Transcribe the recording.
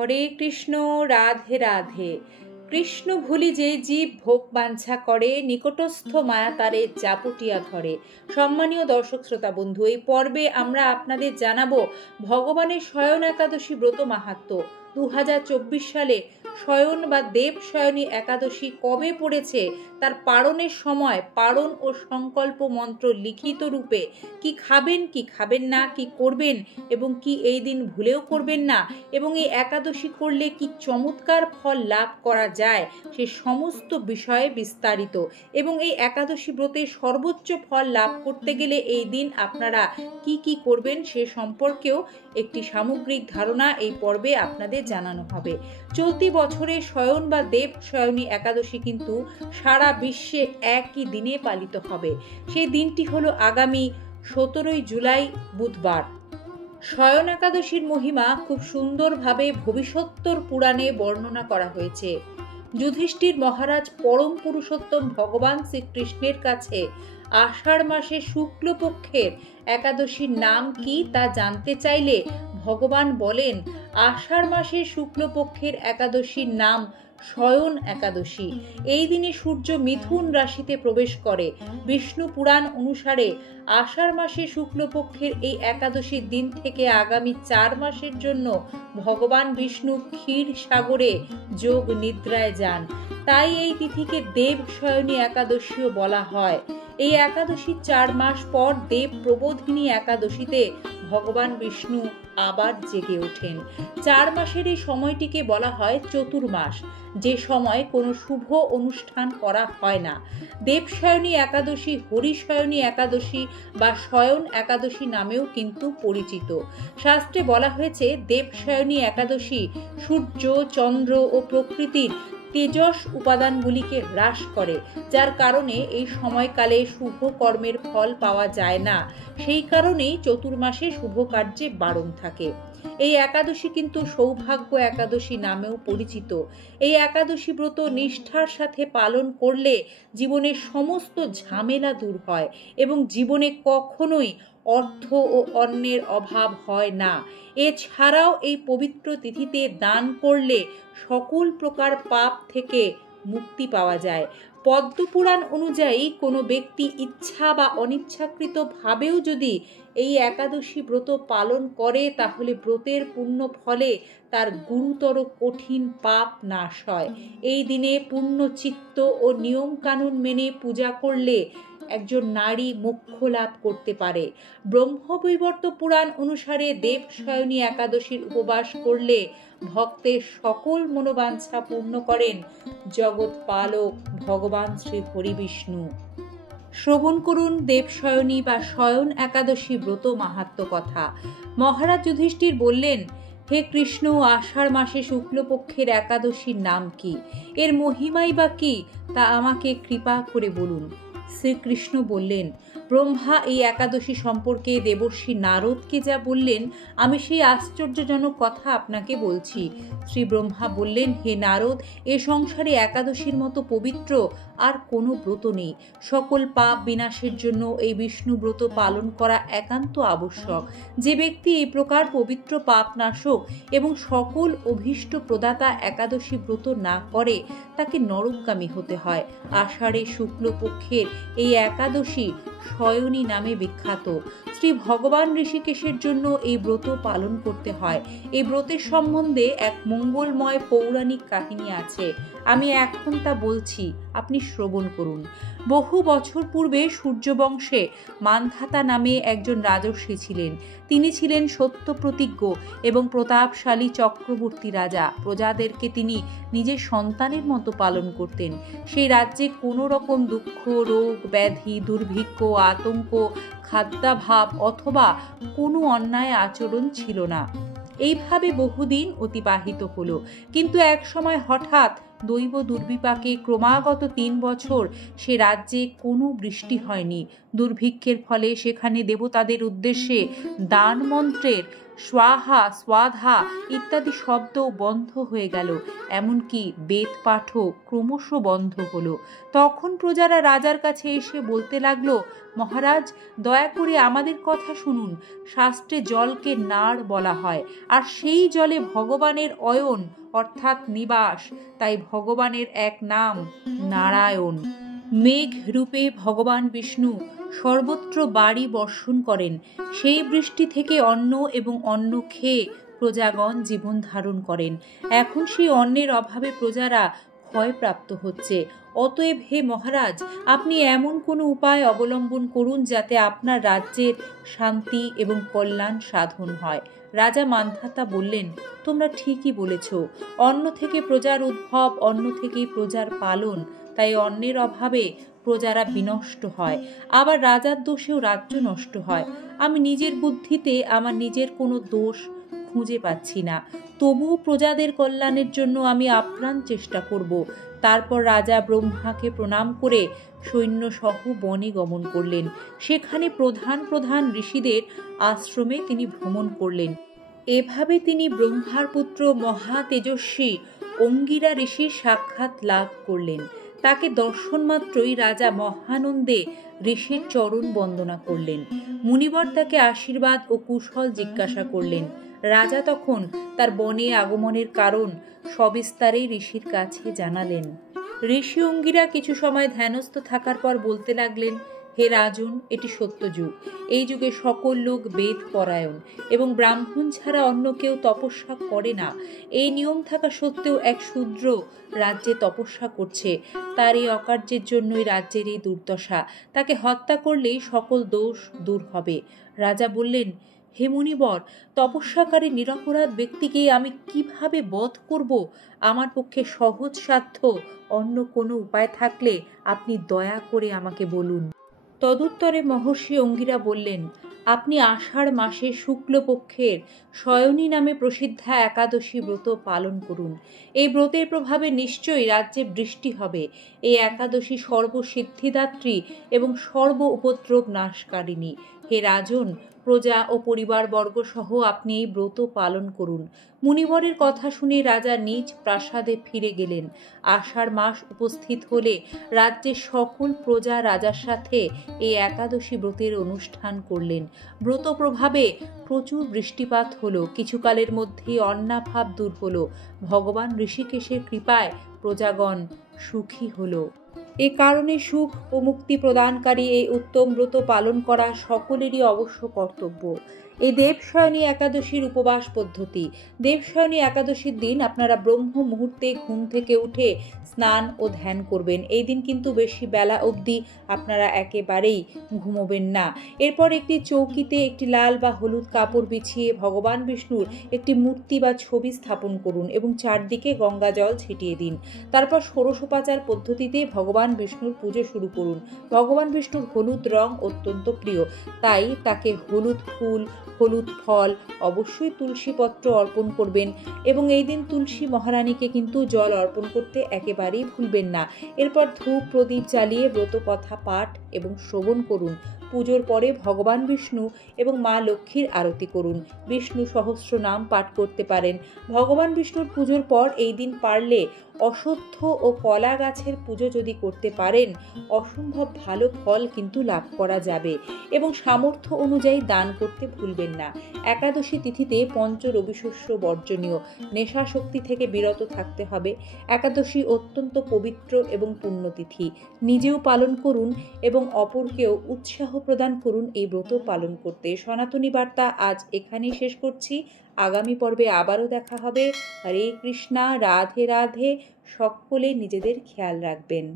হরে কৃষ্ণ, রাধে রাধে। কৃষ্ণ ভুলি যে জীব ভোগ বাঞ্ছা করে, নিকটস্থ মায়া তারে জাপটিয়া ধরে। সম্মানীয় দর্শক শ্রোতা বন্ধু, এই পর্বে আমরা আপনাদের জানাবো ভগবানের শয়ন একাদশী ব্রত মাহাত্ম্য। 2024 সালে শয়ন বা দেব শয়নী একাদশী কবে পড়েছে, তার পারণের সময়, পারণ ও সংকল্প মন্ত্র লিখিত রূপে, কি খাবেন কি খাবেন না, কি করবেন এবং কি এই দিন ভুলেও করবেন না, এবং এই একাদশী করলে কি চমৎকার ফল লাভ করা যায়, সে সমস্ত বিষয়ে বিস্তারিত। এবং এই একাদশী ব্রতে সর্বোচ্চ ফল লাভ করতে গেলে এই দিন আপনারা কি কি করবেন সে সম্পর্কেও একটি সামগ্রিক ধারণা এই পর্বে আপনাদের জানানো হবে। চলতি বছরে শয়ন বা দেব শয়নী একাদশী কিন্তু সারা বিশ্বে একই দিনে পালিত হবে। সেই দিনটি হলো আগামী 17 জুলাই বুধবার। শয়ন একাদশীর মহিমা খুব সুন্দরভাবে ভবিষ্যত্তর পুরাণে বর্ণনা করা হয়েছে। যুধিষ্ঠির মহারাজ পরম পুরুষোত্তম ভগবান শ্রীকৃষ্ণের কাছে আষাঢ় মাসে শুক্লপক্ষের একাদশীর নাম কি তা জানতে চাইলে ভগবান বলেন, আষাঢ় মাসে শুক্লপক্ষের একাদশীর নাম শয়ন একাদশী। এই দিনে সূর্য মিথুন রাশিতে প্রবেশ করে। বিষ্ণু পুরাণ অনুসারে আষাঢ় মাসে শুক্লপক্ষের এই একাদশীর দিন থেকে আগামী 4 মাসের জন্য ভগবান বিষ্ণু ক্ষীর সাগরে যোগ নিদ্রায় যান। তাই এই তিথিকে দেব শয়নী একাদশীও বলা হয়। এই একাদশী 4 মাস পর দেব প্রবোধিনী একাদশীতে ভগবান বিষ্ণু আবার জেগে ওঠেন। 4 মাসের এই সময়টিকে বলা হয় চতুর্মাস, যে সময় কোনো শুভ অনুষ্ঠান করা হয় না। দেবশয়নী একাদশী হরিশয়নী একাদশী বা শয়ন একাদশী নামেও কিন্তু পরিচিত। শাস্ত্রে বলা হয়েছে দেবশয়নী একাদশী সূর্য, চন্দ্র ও প্রকৃতির তেজস উপাদানগুলিকে হ্রাস করে, যার কারণে এই সময়কালে শুভ কর্মের ফল পাওয়া যায় না। সেই কারণেই চতুর্মাসে শুভ কার্যে বারণ থাকে। এই একাদশী কিন্তু সৌভাগ্য একাদশী নামেও পরিচিত। এই একাদশী ব্রত নিষ্ঠার সাথে পালন করলে জীবনের সমস্ত ঝামেলা দূর হয় এবং জীবনে কখনোই অর্থ ও অন্নের অভাব হয় না। এছাড়াও এই পবিত্র তিথিতে দান করলে সকল প্রকার পাপ থেকে মুক্তি পাওয়া যায়। পদ্মপুরাণ অনুযায়ী কোনো ব্যক্তি ইচ্ছা বা অনিচ্ছাকৃত ভাবেও যদি এই একাদশী ব্রত পালন করে, তাহলে ব্রতের পুণ্য ফলে তার গুরুতর কঠিন পাপ নাশ হয়। এই দিনে পূর্ণ চিত্ত ও নিয়ম কানুন মেনে পূজা করলে একজন নারী মোক্ষ লাভ করতে পারে। ব্রহ্মবৈবর্ত পুরাণ অনুসারে দেব শয়নী একাদশীর উপবাস করলে ভক্তের সকল মনোবাঞ্ছা পূর্ণ করেন জগৎ পালক ভগবান শ্রী হরি বিষ্ণু। শ্রবণ করুন দেবশয়নী বা শয়ন একাদশী ব্রত মাহাত্ম্য কথা। মহারাজ যুধিষ্ঠির বললেন, হে কৃষ্ণ, আষাঢ় মাসে শুক্লপক্ষের একাদশীর নাম কি, এর মহিমাই বা কি, তা আমাকে কৃপা করে বলুন। শ্রীকৃষ্ণ বললেন, ব্রহ্মা এই একাদশী সম্পর্কে দেবর্ষি নারদকে যা বললেন, আমি সেই আশ্চর্যজনক কথা আপনাকে বলছি। শ্রী ব্রহ্মা বললেন, হে নারদ, এ সংসারে একাদশীর মতো পবিত্র আর কোনো ব্রত নেই। সকল পাপ বিনাশের জন্য এই বিষ্ণু ব্রত পালন করা একান্ত আবশ্যক। যে ব্যক্তি এই প্রকার পবিত্র পাপ নাশক এবং সকল অভীষ্ট প্রদাতা একাদশী ব্রত না করে, তাকে নরকগামী হতে হয়। আষাঢ়ে শুক্লপক্ষের এই একাদশী শয়নী নামে বিখ্যাত। শ্রী ভগবান ঋষিকেশের জন্য এই ব্রত পালন করতে হয়। এই ব্রতের সম্বন্ধে এক মঙ্গলময় পৌরাণিক কাহিনী আছে। আমি এখন তা বলছি, আপনি শ্রবণ করুন। বহু বছর পূর্বে সূর্যবংশে মান্ধাতা নামে একজন রাজর্ষি ছিলেন। তিনি ছিলেন সত্য প্রতিজ্ঞ এবং প্রতাপশালী চক্রবর্তী রাজা। প্রজাদেরকে তিনি নিজের সন্তানের মতো পালন করতেন। সেই রাজ্যে কোনো রকম দুঃখ, রোগ, ব্যাধি, দুর্ভিক্ষ, আতঙ্ক, খাদ্যাভাব অথবা কোনো অন্যায় আচরণ ছিল না। এইভাবে বহুদিন অতিবাহিত হলো। কিন্তু এক সময় হঠাৎ দৈব দুর্বিপাকে ক্রমাগত 3 বছর সে রাজ্যে কোনো বৃষ্টি হয়নি। দুর্ভিক্ষের ফলে সেখানে দেবতাদের উদ্দেশ্যে দান মন্ত্রের স্বাহা স্বাধা ইত্যাদি শব্দ বন্ধ হয়ে গেল, এমনকি বেদ পাঠও ক্রমশ বন্ধ হলো। তখন প্রজারা রাজার কাছে এসে বলতে লাগলো, মহারাজ, দয়া করে আমাদের কথা শুনুন। শাস্ত্রে জলকে নাড় বলা হয়, আর সেই জলে ভগবানের অয়ন অর্থাৎ নিবাস, তাই ভগবানের এক নাম নারায়ণ। মেঘ রূপে ভগবান বিষ্ণু সর্বত্র বাড়ি বর্ষণ করেন। সেই বৃষ্টি থেকে অন্ন এবং অন্ন খেয়ে প্রজাগণ জীবন ধারণ করেন। এখন সেই অন্নের অভাবে প্রজারা ক্ষয়প্রাপ্ত হচ্ছে। অতএব হে মহারাজ, আপনি এমন কোনো উপায় অবলম্বন করুন যাতে আপনার রাজ্যের শান্তি এবং কল্যাণ সাধন হয়। রাজা মান্ধাতা বললেন, তোমরা ঠিকই বলেছ। অন্ন থেকে প্রজার উদ্ভব, অন্ন থেকেই প্রজার পালন, তাই অন্নের অভাবে প্রজারা বিনষ্ট হয়, আবার রাজার দোষেও রাজ্য নষ্ট হয়। আমি নিজের বুদ্ধিতে আমার নিজের কোনো দোষ খুঁজে পাচ্ছি না, তবুও প্রজাদের কল্যাণের জন্য আমি আপ্রাণ চেষ্টা করব। তারপর রাজা ব্রহ্মাকে প্রণাম করে সৈন্যসহ বনে গমন করলেন। সেখানে প্রধান প্রধান ঋষিদের আশ্রমে তিনি ভ্রমণ করলেন। এভাবে তিনি ব্রহ্মার পুত্র মহা তেজস্বী অঙ্গিরা ঋষির সাক্ষাৎ লাভ করলেন। তাকে দর্শন মাত্রই রাজা মহানন্দে ঋষির চরণ বন্দনা করলেন। মুনিবর তাকে আশীর্বাদ ও কুশল জিজ্ঞাসা করলেন। রাজা তখন তার বনে আগমনের কারণ সবিস্তারে ঋষির কাছে জানালেন। ঋষি অঙ্গিরা কিছু সময় ধ্যানস্থ থাকার পর বলতে লাগলেন, হে রাজন, এটি সত্য যুগ। এই যুগে সকল লোক বেদ পরায়ণ এবং ব্রাহ্মণ ছাড়া অন্য কেউ তপস্যা করে না। এই নিয়ম থাকা সত্ত্বেও এক শূদ্র রাজ্যে তপস্যা করছে। তার এই অকার্যের জন্যই রাজ্যের এই দুর্দশা। তাকে হত্যা করলেই সকল দোষ দূর হবে। রাজা বললেন, হে মুনিবর, তপস্যাকারী নিরপরাধ ব্যক্তিকে আমি কিভাবে বধ করব? আমার পক্ষে সহজ সাধ্য অন্য কোনো উপায় থাকলে আপনি দয়া করে আমাকে বলুন। তদুত্তরে মহর্ষি অঙ্গিরা বললেন, আপনি আষাঢ় মাসে শুক্লপক্ষের শয়নী নামে প্রসিদ্ধা একাদশী ব্রত পালন করুন। এই ব্রতের প্রভাবে নিশ্চয়ই রাজ্যে বৃষ্টি হবে। এই একাদশী সর্বসিদ্ধিদাত্রী এবং সর্ব উপদ্রব নাশকারিণী। হে রাজন, প্রজা ও পরিবারবর্গ সহ আপনি এই ব্রত পালন করুন। মুনিবরের কথা শুনে রাজা নিজ প্রাসাদে ফিরে গেলেন। আষাঢ় মাস উপস্থিত হলে রাজ্যের সকল প্রজা রাজার সাথে এই একাদশী ব্রতের অনুষ্ঠান করলেন। ব্রত প্রভাবে প্রচুর বৃষ্টিপাত হলো। কিছুকালের মধ্যেই অন্নাভাব দূর হলো। ভগবান ঋষিকেশের কৃপায় প্রজাগণ সুখী হলো। এ কারণে সুখ ও মুক্তি প্রদানকারী এই উত্তম ব্রত পালন করা সকলেরই অবশ্য কর্তব্য। এই দেবশয়নী একাদশীর উপবাস পদ্ধতি। দেবশয়নী একাদশীর দিন আপনারা ব্রহ্ম মুহূর্তে ঘুম থেকে উঠে স্নান ও ধ্যান করবেন। এই দিন কিন্তু বেশি বেলা অবধি আপনারা একেবারেই ঘুমোবেন না। এরপর একটি চৌকিতে একটি লাল বা হলুদ কাপড় বিছিয়ে ভগবান বিষ্ণুর একটি মূর্তি বা ছবি স্থাপন করুন এবং চারদিকে গঙ্গা জল ছিটিয়ে দিন। তারপর ষোড়শোপচার পদ্ধতিতে ভগবান বিষ্ণুর পুজো শুরু করুন। ভগবান বিষ্ণুর হলুদ রং অত্যন্ত প্রিয়, তাই তাকে হলুদ ফুল, হলুদ ফল, অবশ্যই তুলসী পত্র অর্পণ করবেন এবং এই দিন তুলসী মহারানীকে কিন্তু জল অর্পণ করতে একেবারেই ভুলবেন না। এরপর ধূপ প্রদীপ জ্বালিয়ে ব্রত কথা পাঠ এবং শ্রবণ করুন। পুজোর পরে ভগবান বিষ্ণু এবং মা লক্ষ্মীর আরতি করুন। বিষ্ণু সহস্র নাম পাঠ করতে পারেন। ভগবান বিষ্ণুর পুজোর পর এই দিন পারলে অশ্বত্থ ও কলা গাছের পুজো যদি করতে পারেন, অসম্ভব ভালো ফল কিন্তু লাভ করা যাবে এবং সামর্থ্য অনুযায়ী দান করতে ভুলবেন না। একাদশী তিথিতে পঞ্চ রবিশস্য বর্জনীয়। নেশাশক্তি থেকে বিরত থাকতে হবে। একাদশী অত্যন্ত পবিত্র এবং পুণ্যতিথি। নিজেও পালন করুন এবং অপরকেও উৎসাহ প্রদান করুন এই ব্রত পালন করতে। সনাতনী বার্তা আজ এখানেই শেষ করছি। আগামী পর্বে আবারও দেখা হবে। হরে কৃষ্ণা, রাধে রাধে। সকলে নিজেদের খেয়াল রাখবেন।